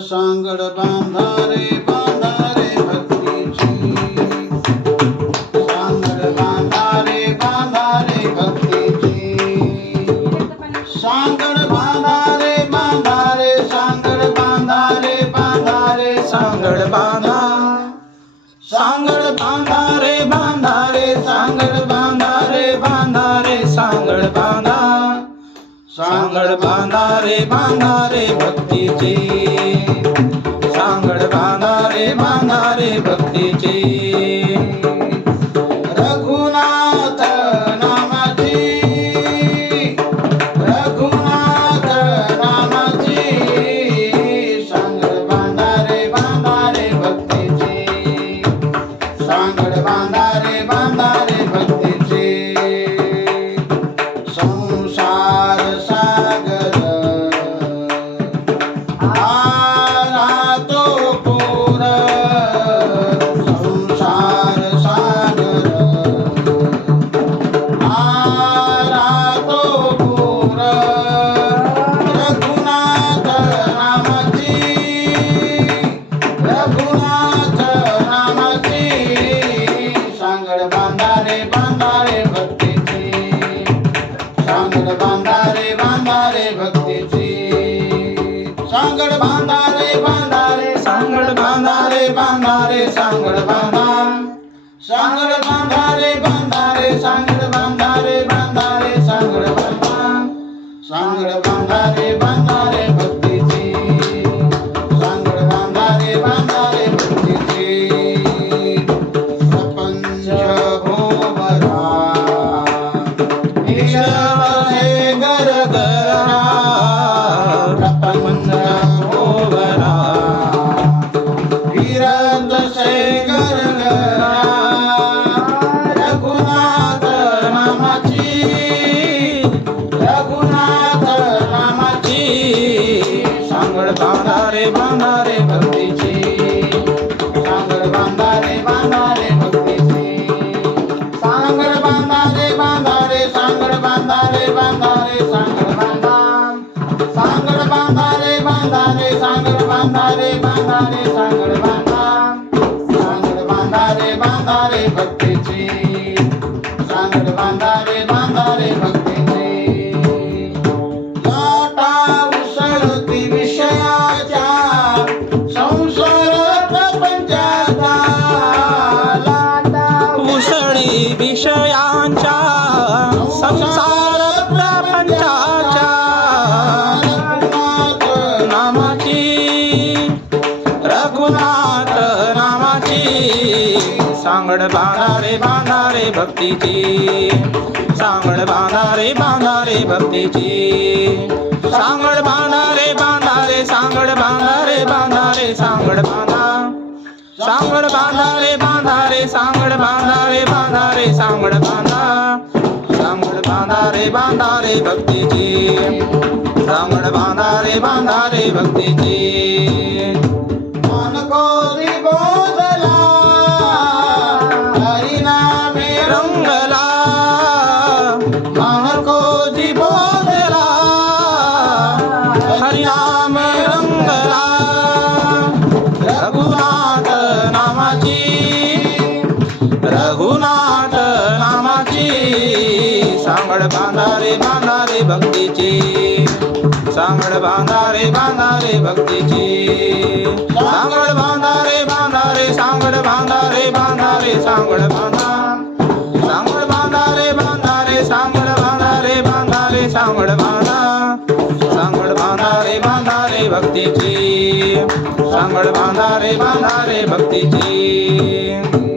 सांगड बांधारे सांगड बांधा रे बांधा रे सांगड बांधा रे बांधा रे भक्तीची. रघुनाथ नामाची रघुनाथ नामाची. सांगड बांधा रे बांधा रे भक्तीची. सांगड बांधा सांगड बांधा रे बांधा रे भक्तीची सांगड बांधा रे बांधा रे भक्तीची सांगड बांधा रे बांधा रे सांगड बांधा रे बांधा रे सांगड बांधा सांगड बांधा रे ईशवसे बांधा रे बांधा रे सांगड बांधा. सांगड बांधा रे बांधा रे भक्तीची. सांगड बांधा रे बांधा रे भक्तीची. लाटा उसळती विषयाच्या संसार प्रपंचाचा. लाटा उसळी विषयांच्या सांगड बांधा रे भक्तीची. सांगड बांधारे बांधा रे भक्तीची. सांगड बांधारे बांधा रे सांगड बांधा रे सांगड बांधा. सांगड बांधारे बांधा रे सांगड बांधारे बांधा रे सांगड बांधा. सांगड बांधा रे बांधा रे भक्तीची. सांगड बांधा रे बांधा रे भक्तीची हरिनाम रंगला रघुनाथ नामाची रघुनाथ नामाची सांगड बांधारे बांधारे भक्तीची सांगड बांधारे बांधारे भक्तीची सांगड बांधारे बांधारे सांगड बांधारे बांधारे सांगड बांधा. भक्तीची. सांगड बांधारे बांधारे भक्तीची.